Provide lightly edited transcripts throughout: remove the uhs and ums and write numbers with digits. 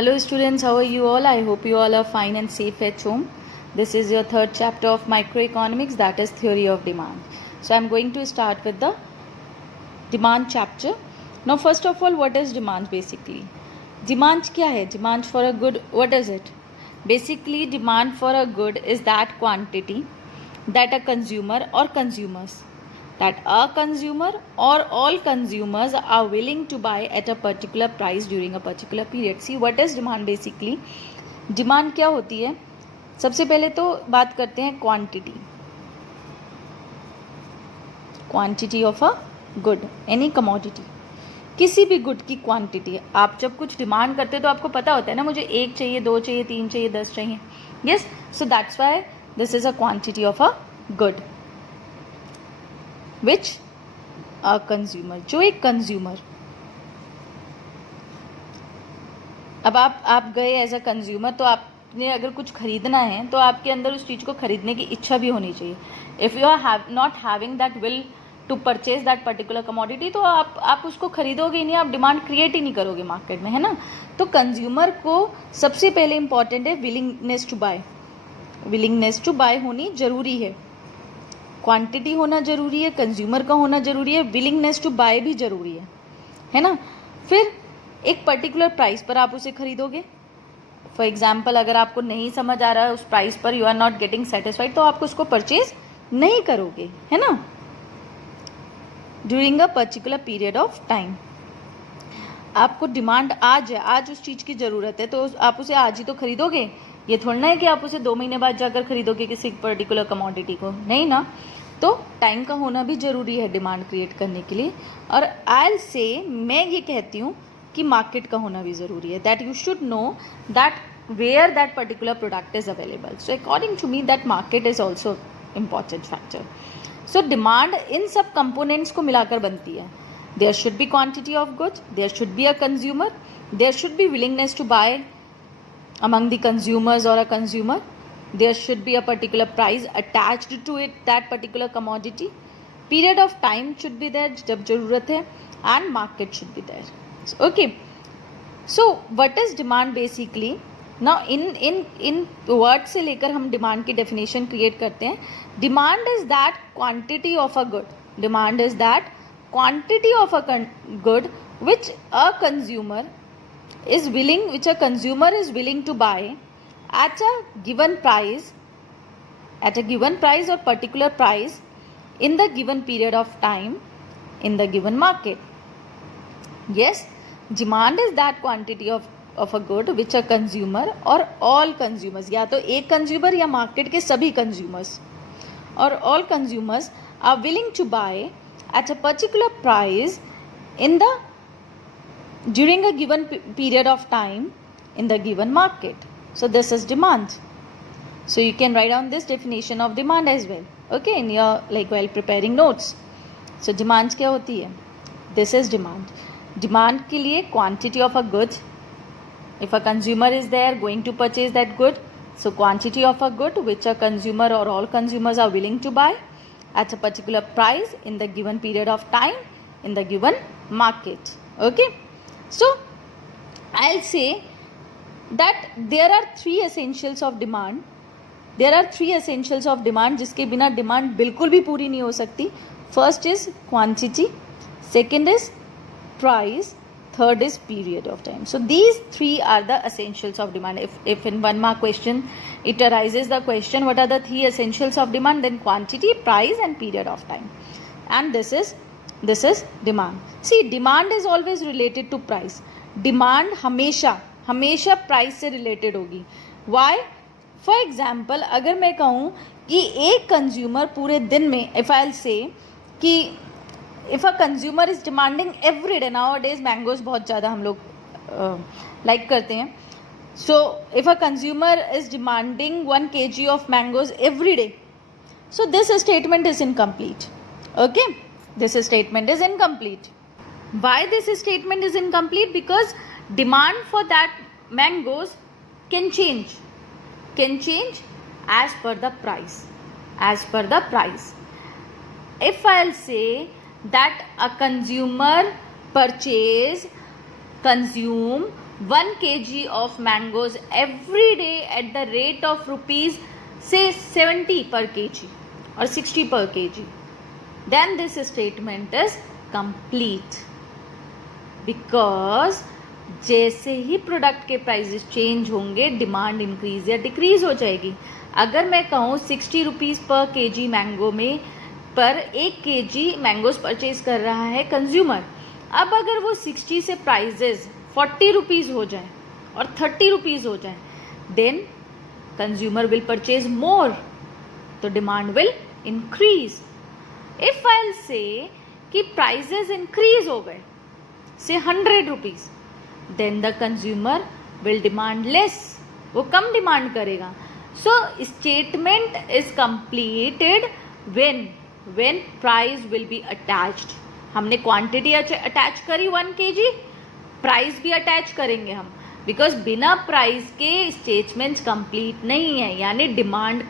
Hello students, how are you all? I hope you all are fine and safe at home. This is your third chapter of microeconomics, that is theory of demand. So I am going to start with the demand chapter. Now first of all, what is demand basically? Demand क्या है? Demand for a good, what is it? Basically demand for a good is that quantity that a consumer or consumers that a consumer or all consumers are willing to buy at a particular price during a particular period. See, what is demand basically? Demand क्या होती है? सबसे पहले तो बात करते हैं quantity. Quantity of a good, any commodity, किसी भी गुड की क्वांटिटी. आप जब कुछ डिमांड करते हो तो आपको पता होता है ना, मुझे 1 चाहिए, 2 चाहिए, 3 चाहिए, 10 चाहिए. Yes, so that's why this is a quantity of a good which a consumer, जो एक कंज्यूमर. अब आप गए एज अ कंज्यूमर, तो आपने अगर कुछ खरीदना है तो आपके अंदर उस चीज़ को खरीदने की इच्छा भी होनी चाहिए. If you are not having that will to purchase that particular commodity, तो आप उसको खरीदोगे ही नहीं, आप डिमांड क्रिएट ही नहीं करोगे मार्केट में, है ना. तो कंज्यूमर को सबसे पहले इंपॉर्टेंट है willingness to buy. Willingness to buy होनी जरूरी है. क्वांटिटी होना जरूरी है, कंज्यूमर का होना जरूरी है, विलिंगनेस टू बाय भी जरूरी है ना. फिर एक पर्टिकुलर प्राइस पर आप उसे खरीदोगे. फॉर एग्जाम्पल, अगर आपको नहीं समझ आ रहा है उस प्राइस पर, you are not getting satisfied, तो आप उसको परचेज नहीं करोगे, है ना, during a particular period of time. आपको डिमांड आज उस चीज़ की ज़रूरत है, तो आप उसे आज ही तो खरीदोगे. ये थोड़ा ना है कि आप उसे 2 महीने बाद जाकर खरीदोगे किसी पर्टिकुलर कमोडिटी को, नहीं ना. तो टाइम का होना भी ज़रूरी है डिमांड क्रिएट करने के लिए. और आई से मैं ये कहती हूँ कि मार्केट का होना भी ज़रूरी है. That you should know that where that particular product is available. So according to me that market is also important factor. So demand इन सब कंपोनेंट्स को मिलाकर बनती है. There should be quantity of goods, there should be a consumer, there should be willingness to buy among the consumers or a consumer, there should be a particular price attached to it, that particular commodity, period of time should be there जब ज़रूरत है, and market should be there. Okay, so what is demand basically? Now in word से लेकर हम demand की definition create करते हैं. Demand is that quantity of a good. Demand is that quantity of a good which a consumer is willing, which a consumer is willing to buy at a given price or particular price in the given period of time in the given market. Yes, demand is that quantity of a good which a consumer or all consumers, या तो एक consumer या market के सभी consumers or all consumers are willing to buy at a particular price in the during a given period of time in the given market. So this is demand. So you can write down this definition of demand as well, okay, in your while preparing notes. So demand क्या होती है? This is demand. Demand के लिए quantity of a good. If a consumer is there going to purchase that good, so quantity of a good which a consumer or all consumers are willing to buy at a particular price in the given period of time in the given market. Okay. So I'll say that there are 3 essentials of demand. There are 3 essentials of demand जिसके बिना demand बिल्कुल भी पूरी नहीं हो सकती. First is quantity, second is price, third is period of time. So these 3 are the essentials of demand. If in 1 mark question it arises the question what are the 3 essentials of demand, then quantity, price and period of time, and this is demand. See, demand is always related to price. Demand हमेशा price से related होगी. Why? For example, अगर मैं कहूँ कि एक consumer पूरे दिन में, if I'll say कि if a consumer is demanding every day, nowadays mangoes बहुत ज़्यादा हम लोग लाइक करते हैं. So if a consumer is demanding 1 kg of mangoes every day, so this statement is incomplete. Okay, this statement is incomplete. Why this statement is incomplete? Because demand for that mangoes can change as per the price. If I'll say that a consumer consume 1 kg of mangoes every day at the rate of rupees say 70 per kg or 60 per kg, then this statement is complete, because जैसे ही product के prices change होंगे demand increase या decrease हो जाएगी. अगर मैं कहूँ 60 rupees पर केजी मैंगो में पर 1 केजी मैंगोज परचेज कर रहा है कंज्यूमर, अब अगर वो 60 से प्राइजेस 40 रुपीज़ हो जाए और 30 रुपीज़ हो जाए, then consumer will purchase more, तो demand will increase. If I will say कि प्राइजेस इंक्रीज हो गए से 100 rupees, then the consumer will demand less, वो कम डिमांड करेगा. So statement is completed when price will be attached. हमने quantity attach करी 1 kg, प्राइस भी अटैच करेंगे हम, बिकॉज बिना प्राइस के स्टेटमेंट्स कंप्लीट नहीं है, यानी डिमांड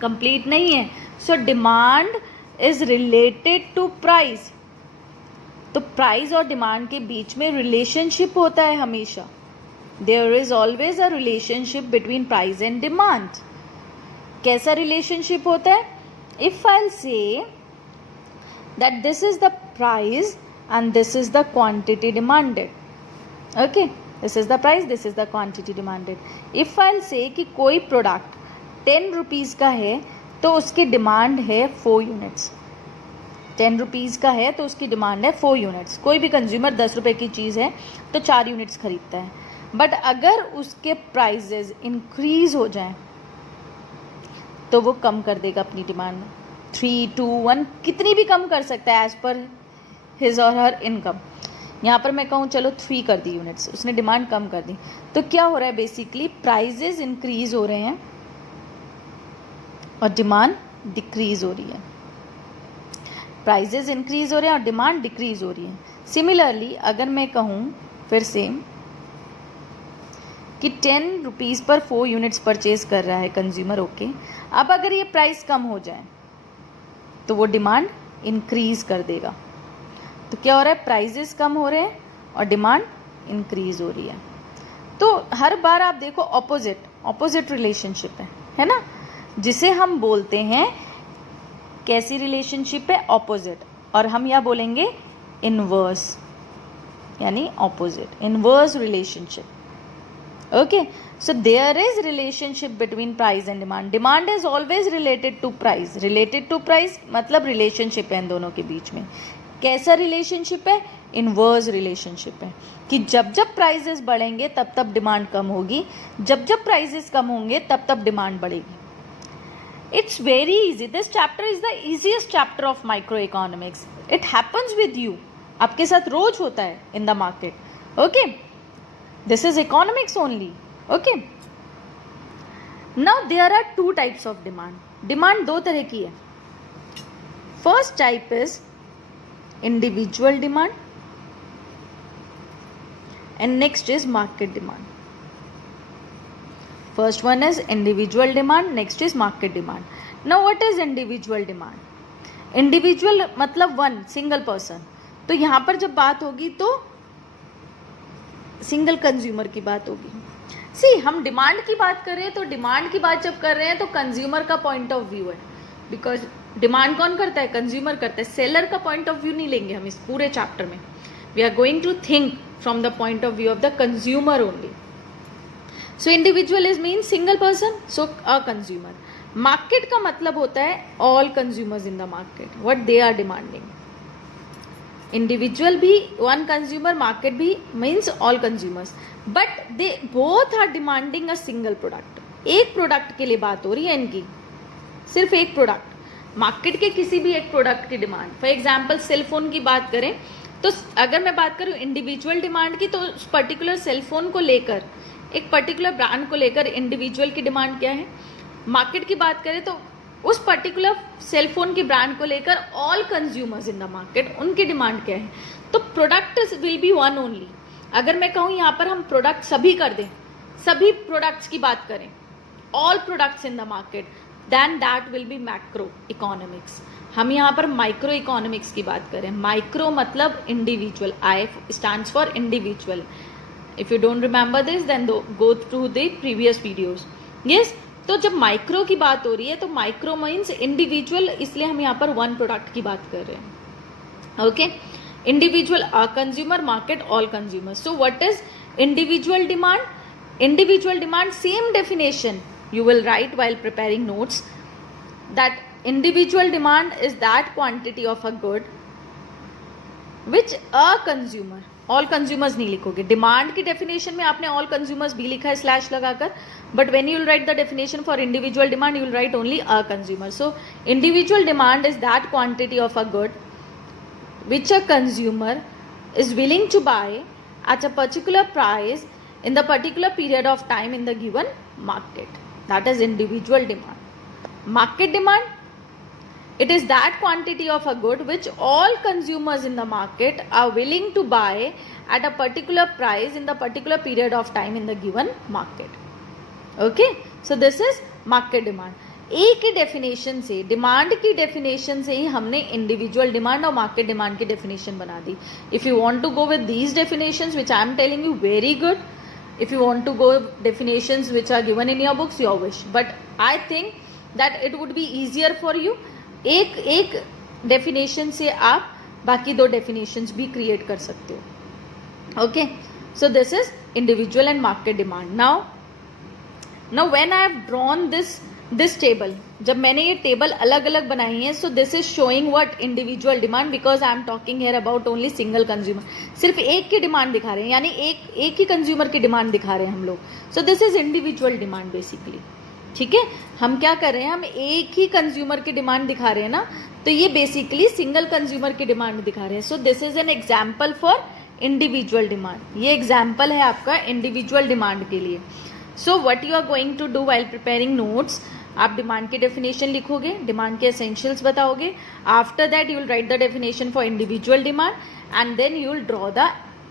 कंप्लीट नहीं है. So demand is related to price. तो प्राइस और डिमांड के बीच में रिलेशनशिप होता है हमेशा. There is always a relationship between price and demand. कैसा रिलेशनशिप होता है? If I say that this is the price and this is the quantity demanded. Okay, this is the price, this is the quantity demanded. If I say कि कोई product 10 rupees का है तो उसकी demand है 4 units. 10 rupees का है तो उसकी डिमांड है 4 यूनिट्स. कोई भी कंज्यूमर 10 रुपये की चीज़ है तो 4 यूनिट्स खरीदता है. बट अगर उसके प्राइजेज इंक्रीज हो जाएं तो वो कम कर देगा अपनी डिमांड. 3, 2, 1 कितनी भी कम कर सकता है एज पर हिज और हर इनकम. यहाँ पर मैं कहूँ चलो 3 कर दी यूनिट्स, उसने डिमांड कम कर दी, तो क्या हो रहा है? बेसिकली प्राइजेज इंक्रीज हो रहे हैं और डिमांड डिक्रीज हो रही है. प्राइजेज इंक्रीज हो रहे हैं और डिमांड डिक्रीज हो रही है. सिमिलरली अगर मैं कहूँ फिर से कि 10 रुपीज़ पर 4 यूनिट्स परचेज कर रहा है कंज्यूमर, ओके, अब अगर ये प्राइस कम हो जाए तो वो डिमांड इंक्रीज कर देगा. तो क्या हो रहा है? प्राइजेस कम हो रहे हैं और डिमांड इंक्रीज हो रही है. तो हर बार आप देखो ऑपोजिट रिलेशनशिप है ना, जिसे हम बोलते हैं कैसी रिलेशनशिप है? ऑपोजिट. और हम यहाँ बोलेंगे इनवर्स, यानी opposite, inverse relationship. Okay, so there is relationship between price and demand. Demand is always related to price. Related to price मतलब रिलेशनशिप है इन दोनों के बीच में. कैसा रिलेशनशिप है? इनवर्स रिलेशनशिप है कि जब जब प्राइसेस बढ़ेंगे तब तब डिमांड कम होगी, जब जब प्राइसेस कम होंगे तब तब डिमांड बढ़ेगी. It's very easy. This chapter is the easiest chapter of microeconomics. It happens with you. आपके साथ रोज होता है in the market. Okay? This is economics only. Okay? Now there are 2 types of demand. Demand 2 तरह की है. First type is individual demand and next is market demand. First one is individual demand, next is market demand. Now what is individual demand? Individual मतलब one, single person. तो यहाँ पर जब बात होगी तो सिंगल कंज्यूमर की बात होगी. सी हम डिमांड की बात कर रहे हैं तो डिमांड की बात जब कर रहे हैं तो कंज्यूमर का पॉइंट ऑफ व्यू है, बिकॉज डिमांड कौन करता है? कंज्यूमर करता है. सेलर का पॉइंट ऑफ व्यू नहीं लेंगे हम इस पूरे चैप्टर में. We are going to think from the point of view of the consumer only. So individual is mean single person, so a consumer. Market का मतलब होता है all consumers in the market, what they are demanding. Individual भी one consumer, market भी means all consumers, but they both are demanding a single product. एक product के लिए बात हो रही है इनकी, सिर्फ एक प्रोडक्ट. मार्केट के किसी भी एक प्रोडक्ट की डिमांड, फॉर एग्जाम्पल सेलफोन की बात करें तो अगर मैं बात करूँ इंडिविजुअल डिमांड की, तो उस पर्टिकुलर सेलफोन को लेकर, एक पर्टिकुलर ब्रांड को लेकर इंडिविजुअल की डिमांड क्या है. मार्केट की बात करें तो उस पर्टिकुलर सेलफोन की ब्रांड को लेकर all consumers in the market, उनकी डिमांड क्या है. तो product will be one only. अगर मैं कहूँ यहाँ पर हम प्रोडक्ट सभी कर दें, सभी प्रोडक्ट्स की बात करें, all products in the market, then that will be macro economics. हम यहाँ पर माइक्रो इकोनॉमिक्स की बात करें. माइक्रो मतलब individual, I stands for individual. If you don't remember this, then go through the previous videos. Yes. तो जब micro की बात हो रही है तो माइक्रो मीन्स इंडिविजुअल, इसलिए हम यहाँ पर वन प्रोडक्ट की बात कर रहे हैं. Okay, individual consumer market all consumer. So what is individual demand? Individual demand same definition you will write while preparing notes, that individual demand is that quantity of a good which a consumer, all consumers नहीं लिखोगे. Demand की definition में आपने all consumers भी लिखा है slash लगाकर, but when you will write the definition for individual demand you will write only a consumer. So individual demand is that quantity of a good which a consumer is willing to buy at a particular price in the particular period of time in the given market. That is individual demand. Market demand, it is that quantity of a good which all consumers in the market are willing to buy at a particular price in the particular period of time in the given market. Okay, so this is market demand. एक ही definition से, demand की definition से ही हमने individual demand और market demand की definition बना दी. If you want to go with these definitions which I am telling you, very good. If you want to go definitions which are given in your books, your wish. But I think that it would be easier for you. एक definition से आप बाकी दो definitions भी create कर सकते हो. Okay, so this is individual and market demand. Now when I have drawn this table, जब मैंने ये टेबल अलग अलग बनाई है, so this is showing what individual demand, because I am talking here about only single consumer. सिर्फ एक की डिमांड दिखा रहे हैं, यानी एक ही कंज्यूमर की डिमांड दिखा रहे हैं हम लोग. so this is individual demand basically. ठीक है, हम क्या कर रहे हैं, हम एक ही कंज्यूमर की डिमांड दिखा रहे हैं ना, तो ये बेसिकली सिंगल कंज्यूमर की डिमांड दिखा रहे हैं. So this is an example for individual demand. ये एग्जाम्पल है आपका इंडिविजुअल डिमांड के लिए. So what you are going to do while preparing notes, आप डिमांड की डेफिनेशन लिखोगे, डिमांड के एसेंशियल्स बताओगे. After that you will write the definition for individual demand and then you will draw the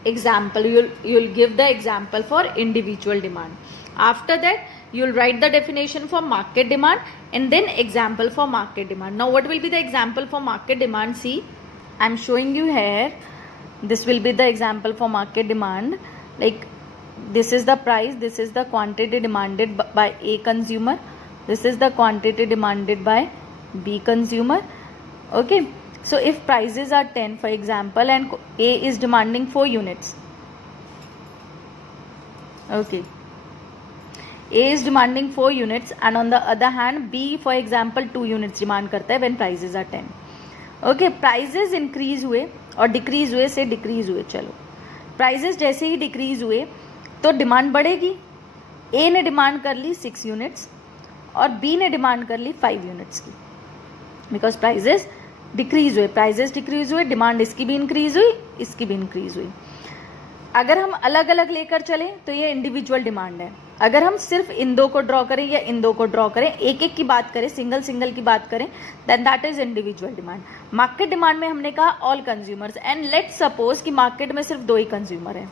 example, you will give the example for individual demand. After that you will write the definition for market demand and then example for market demand. Now what will be the example for market demand? See, I am showing you here, this will be the example for market demand. Like this is the price, this is the quantity demanded by A consumer, this is the quantity demanded by B consumer. Okay, so if prices are 10 for example and A is demanding 4 units, okay, A is demanding 4 units and on the other hand B for example 2 units demand करता है when prices are 10. okay, prices increase हुए और decrease हुए से decrease हुए. चलो, prices जैसे ही decrease हुए तो डिमांड बढ़ेगी. A ने डिमांड कर ली 6 units और B ने डिमांड कर ली 5 units की, बिकॉज प्राइजेस डिक्रीज हुए. प्राइजेस डिक्रीज हुए, डिमांड इसकी भी इंक्रीज हुई, इसकी भी इंक्रीज हुई. अगर हम अलग अलग लेकर चले तो ये इंडिविजुअल डिमांड है. अगर हम सिर्फ इन दो को ड्रॉ करें या इन दो को ड्रॉ करें, एक एक की बात करें, सिंगल सिंगल की बात करें, then that is individual demand. Market demand में हमने कहा all consumers, and let suppose कि मार्केट में सिर्फ 2 ही कंज्यूमर हैं,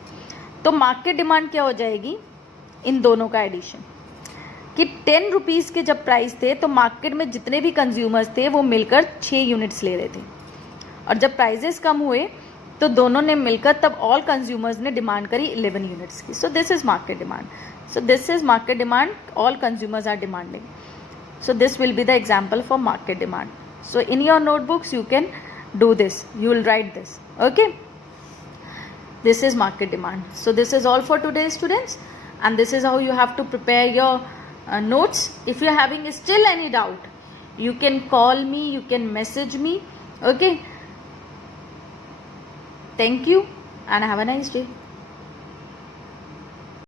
तो मार्केट डिमांड क्या हो जाएगी, इन दोनों का एडिशन. कि 10 रुपीज़ के जब प्राइस थे तो मार्केट में जितने भी कंज्यूमर्स थे वो मिलकर 6 यूनिट्स ले रहे थे, और जब प्राइजेस कम हुए तो दोनों ने मिलकर तब ऑल कंज्यूमर्स ने डिमांड करी 11 यूनिट्स की. So this is market demand. So this is market demand, all consumers are demanding. So this will be the example for market demand. So in your notebooks you can do this, you will write this. Okay, this is market demand. So this is all for today students, and this is how you have to prepare your notes. If you are having still any doubt, you can call me, you can message me. Okay, thank you and have a nice day.